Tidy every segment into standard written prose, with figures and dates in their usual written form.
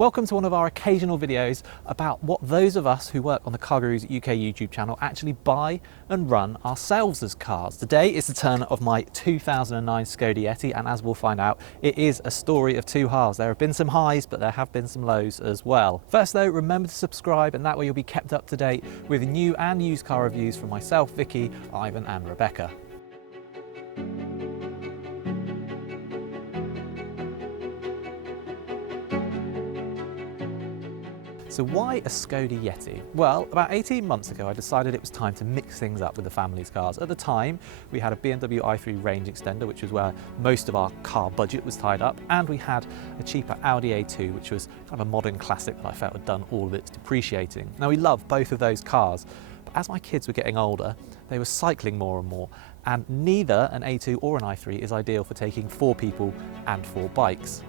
Welcome to one of our occasional videos about what those of us who work on the CarGurus UK YouTube channel actually buy and run ourselves as cars. Today is the turn of my 2009 Skoda Yeti, and as we'll find out, it is a story of two halves. There have been some highs, but there have been some lows as well. First though, remember to subscribe, and that way you'll be kept up to date with new and used car reviews from myself, Vicky, Ivan and Rebecca. So why a Skoda Yeti? Well, about 18 months ago I decided it was time to mix things up with the family's cars. At the time we had a BMW i3 range extender, which was where most of our car budget was tied up, and we had a cheaper Audi A2, which was kind of a modern classic that I felt had done all of its depreciating. Now we love both of those cars, but as my kids were getting older they were cycling more and more, and neither an A2 or an i3 is ideal for taking 4 people and 4 bikes.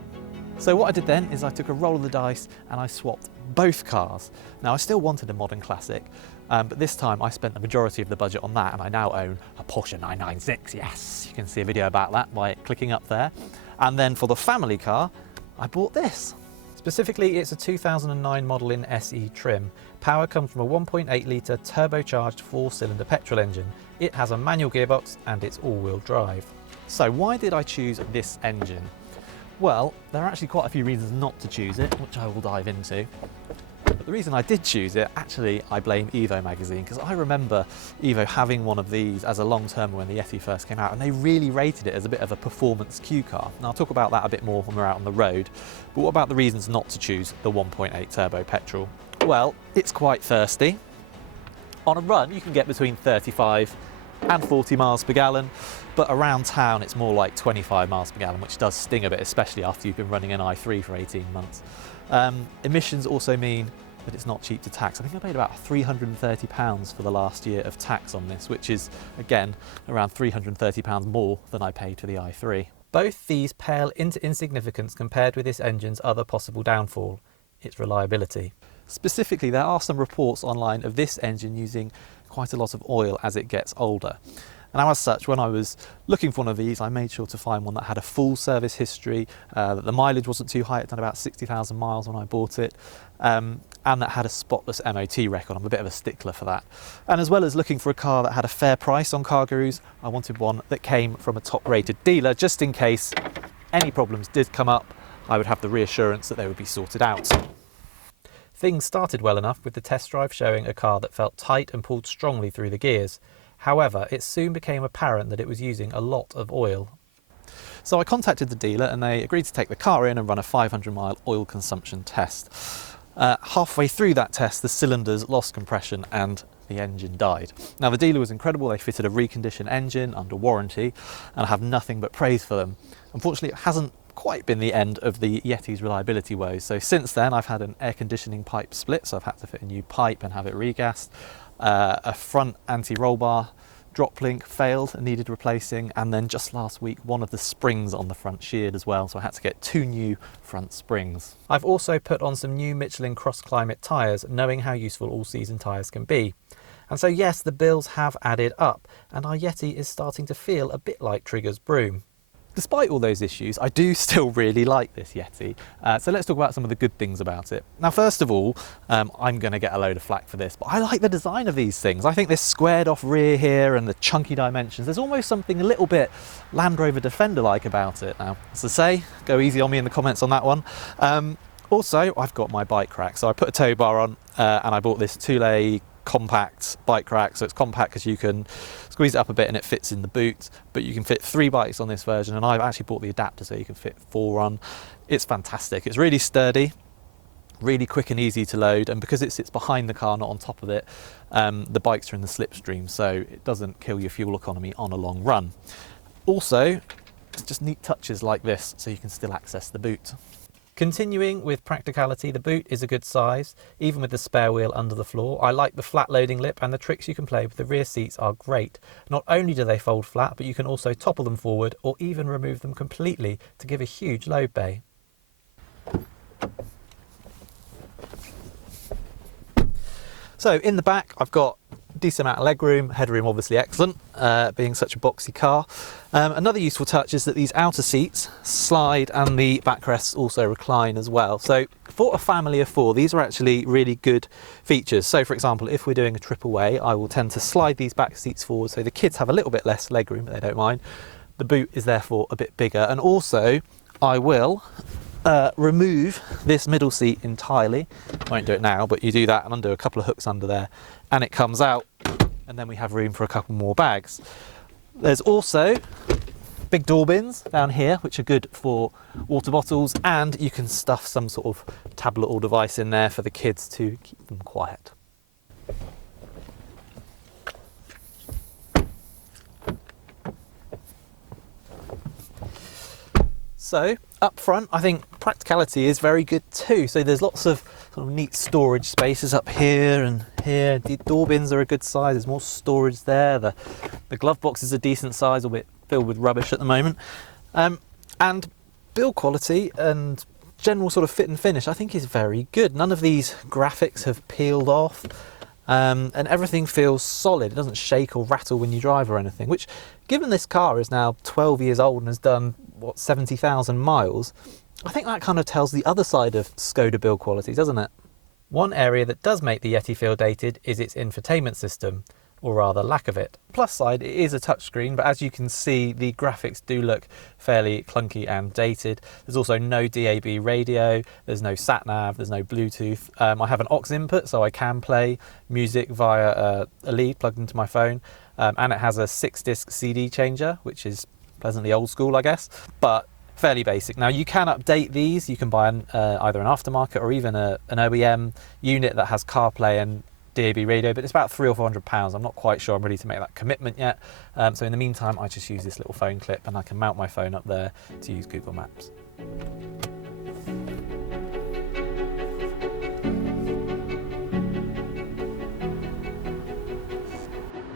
So what I did then is I took a roll of the dice and I swapped both cars. Now I still wanted a modern classic, but this time I spent the majority of the budget on that, and I now own a Porsche 996. Yes, you can see a video about that by clicking up there. And then for the family car, I bought this. Specifically, it's a 2009 model in SE trim. Power comes from a 1.8 litre turbocharged 4-cylinder petrol engine. It has a manual gearbox and it's all-wheel drive. So why did I choose this engine? Well, there are actually quite a few reasons not to choose it, which I will dive into. But the reason I did choose it, actually, I blame Evo magazine, because I remember Evo having one of these as a long-term when the Yeti first came out, and they really rated it as a bit of a performance Q car. Now I'll talk about that a bit more when we're out on the road, but what about the reasons not to choose the 1.8 turbo petrol? Well, it's quite thirsty. On a run you can get between 35 and 40 miles per gallon, but around town it's more like 25 miles per gallon, which does sting a bit, especially after you've been running an i3 for 18 months. Emissions also mean that it's not cheap to tax. I think I paid about £330 for the last year of tax on this, which is again around £330 more than I paid for the i3. Both these pale into insignificance compared with this engine's other possible downfall, its reliability. Specifically, there are some reports online of this engine using quite a lot of oil as it gets older. And as such, when I was looking for one of these, I made sure to find one that had a full service history, that the mileage wasn't too high, it done about 60,000 miles when I bought it, and that had a spotless MOT record. I'm a bit of a stickler for that. And as well as looking for a car that had a fair price on CarGurus, I wanted one that came from a top-rated dealer, just in case any problems did come up, I would have the reassurance that they would be sorted out. Things started well enough with the test drive showing a car that felt tight and pulled strongly through the gears. However, it soon became apparent that it was using a lot of oil. So I contacted the dealer and they agreed to take the car in and run a 500-mile oil consumption test. Halfway through that test, the cylinders lost compression and the engine died. Now the dealer was incredible. They fitted a reconditioned engine under warranty, and I have nothing but praise for them. Unfortunately, it hasn't quite been the end of the Yeti's reliability woes. So since then I've had an air conditioning pipe split, so I've had to fit a new pipe and have it regassed. A front anti-roll bar drop link failed and needed replacing, and then just last week one of the springs on the front sheared as well, so I had to get 2 new front springs. I've also put on some new Michelin Cross Climate tyres, knowing how useful all-season tyres can be. And so yes, the bills have added up, and our Yeti is starting to feel a bit like Trigger's broom. Despite all those issues, I do still really like this Yeti, so let's talk about some of the good things about it. Now first of all, I'm going to get a load of flack for this, but I like the design of these things. I think this squared off rear here and the chunky dimensions, there's almost something a little bit Land Rover Defender-like about it. Now, as I say, go easy on me in the comments on that one. Also, I've got my bike rack, so I put a tow bar on and I bought this Thule compact bike rack. So it's compact because you can squeeze it up a bit and it fits in the boot, but you can fit 3 bikes on this version, and I've actually bought the adapter so you can fit 4 on. It's fantastic. It's really sturdy, really quick and easy to load, and because it sits behind the car, not on top of it, the bikes are in the slipstream, so it doesn't kill your fuel economy on a long run. Also, it's just neat touches like this so you can still access the boot. Continuing with practicality, the boot is a good size, even with the spare wheel under the floor. I like the flat loading lip, and the tricks you can play with the rear seats are great. Not only do they fold flat, but you can also topple them forward or even remove them completely to give a huge load bay. So in the back I've got decent amount of legroom, headroom obviously excellent, being such a boxy car. Another useful touch is that these outer seats slide and the backrests also recline as well. So For a family of 4, these are actually really good features. So for example, if we're doing a trip away, I will tend to slide these back seats forward so the kids have a little bit less legroom, but they don't mind. The boot is therefore a bit bigger, and also I will remove this middle seat entirely. I won't do it now, but you do that and undo a couple of hooks under there and it comes out, and then we have room for a couple more bags. There's also big door bins down here, which are good for water bottles, and you can stuff some sort of tablet or device in there for the kids to keep them quiet. So up front, I think Practicality is very good too. So there's lots of sort of neat storage spaces up here and here. The door bins are a good size. There's more storage there. The glove box is a decent size, albeit filled with rubbish at the moment. And build quality and general sort of fit and finish, I think, is very good. None of these graphics have peeled off. And everything feels solid. It doesn't shake or rattle when you drive or anything, which, given this car is now 12 years old and has done, what, 70,000 miles, I think that kind of tells the other side of Skoda build quality, doesn't it? One area that does make the Yeti feel dated is its infotainment system, or rather lack of it. Plus side, it is a touchscreen, but as you can see, the graphics do look fairly clunky and dated. There's also no DAB radio, there's no sat-nav, there's no Bluetooth. I have an aux input, so I can play music via a lead plugged into my phone, and it has a 6-disc CD changer, which is pleasantly old school, I guess, but fairly basic. Now, you can update these. You can buy either an aftermarket or even an OEM unit that has CarPlay and DAB radio, but it's about £300 or £400. I'm not quite sure I'm ready to make that commitment yet. So in the meantime, I just use this little phone clip and I can mount my phone up there to use Google Maps.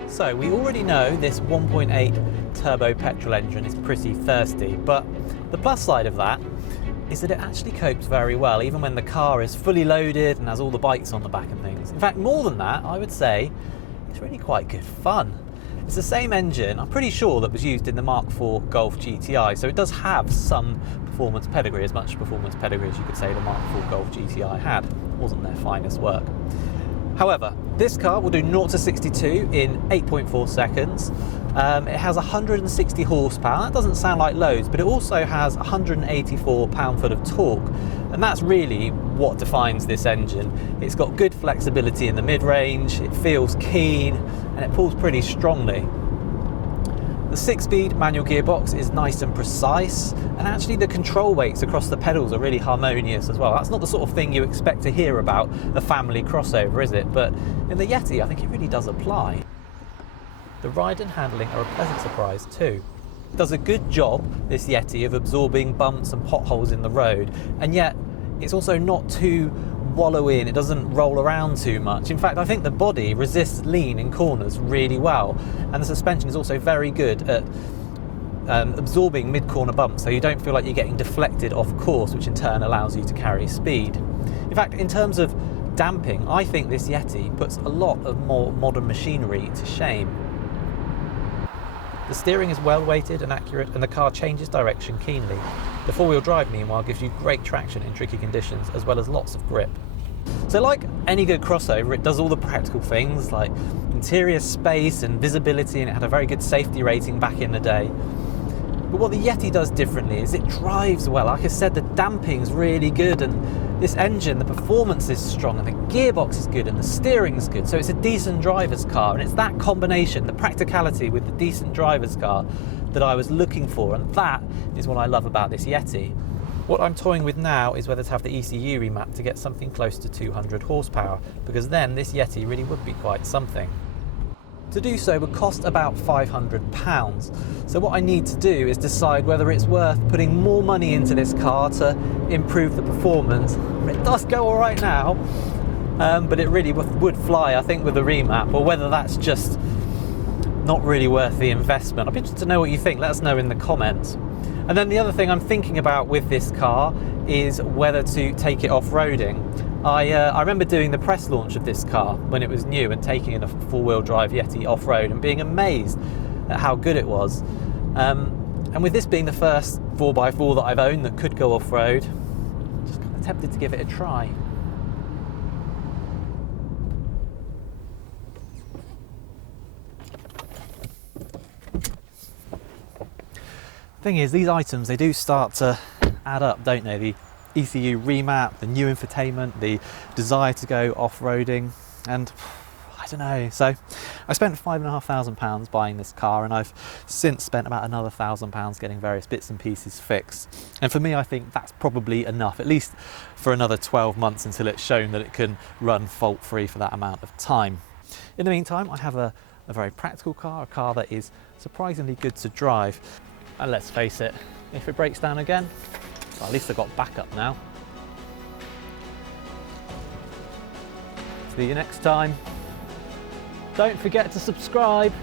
So we already know this 1.8 turbo petrol engine is pretty thirsty, but the plus side of that is that it actually copes very well, even when the car is fully loaded and has all the bikes on the back and things. In fact, more than that, I would say it's really quite good fun. It's the same engine, I'm pretty sure, that was used in the Mark IV Golf GTI, so it does have some performance pedigree, as much performance pedigree as you could say the Mark IV Golf GTI had. It wasn't their finest work. However, this car will do 0 to 62 in 8.4 seconds. It has 160 horsepower. That doesn't sound like loads, but it also has 184 pound-foot of torque. And that's really what defines this engine. It's got good flexibility in the mid-range, it feels keen, and it pulls pretty strongly. The 6-speed manual gearbox is nice and precise, and actually the control weights across the pedals are really harmonious as well. That's not the sort of thing you expect to hear about a family crossover, is it? But in the Yeti, I think it really does apply. The ride and handling are a pleasant surprise too. It does a good job, this Yeti, of absorbing bumps and potholes in the road, and yet it's also not too wallow in, it doesn't roll around too much. In fact, I think the body resists lean in corners really well, and the suspension is also very good at absorbing mid-corner bumps, so you don't feel like you're getting deflected off course, which in turn allows you to carry speed. In fact, in terms of damping, I think this Yeti puts a lot of more modern machinery to shame. The steering is well weighted and accurate, and the car changes direction keenly. The four-wheel drive, meanwhile, gives you great traction in tricky conditions, as well as lots of grip. So like any good crossover, it does all the practical things like interior space and visibility, and it had a very good safety rating back in the day. But what the Yeti does differently is it drives well. Like I said, the damping's really good, and this engine, the performance is strong, and the gearbox is good, and the steering's good. So it's a decent driver's car, and it's that combination, the practicality with the decent driver's car, that I was looking for, and that is what I love about this Yeti. What I'm toying with now is whether to have the ECU remapped to get something close to 200 horsepower, because then this Yeti really would be quite something. To do so would cost about £500. So what I need to do is decide whether it's worth putting more money into this car to improve the performance. It does go all right now, but it really would fly, I think, with a remap, or whether that's just not really worth the investment. I'd be interested to know what you think. Let us know in the comments. And then the other thing I'm thinking about with this car is whether to take it off-roading. I remember doing the press launch of this car when it was new and taking in a four-wheel drive Yeti off-road and being amazed at how good it was. And with this being the first 4x4 that I've owned that could go off-road, just kind of tempted to give it a try. Thing is, these items, they do start to add up, don't they? The ECU remap, the new infotainment, the desire to go off-roading, and I don't know. So I spent £5,500 buying this car, and I've since spent about another £1,000 getting various bits and pieces fixed. And for me, I think that's probably enough, at least for another 12 months until it's shown that it can run fault-free for that amount of time. In the meantime, I have a very practical car, a car that is surprisingly good to drive. And let's face it, if it breaks down again, well, at least I've got backup now. See you next time. Don't forget to subscribe.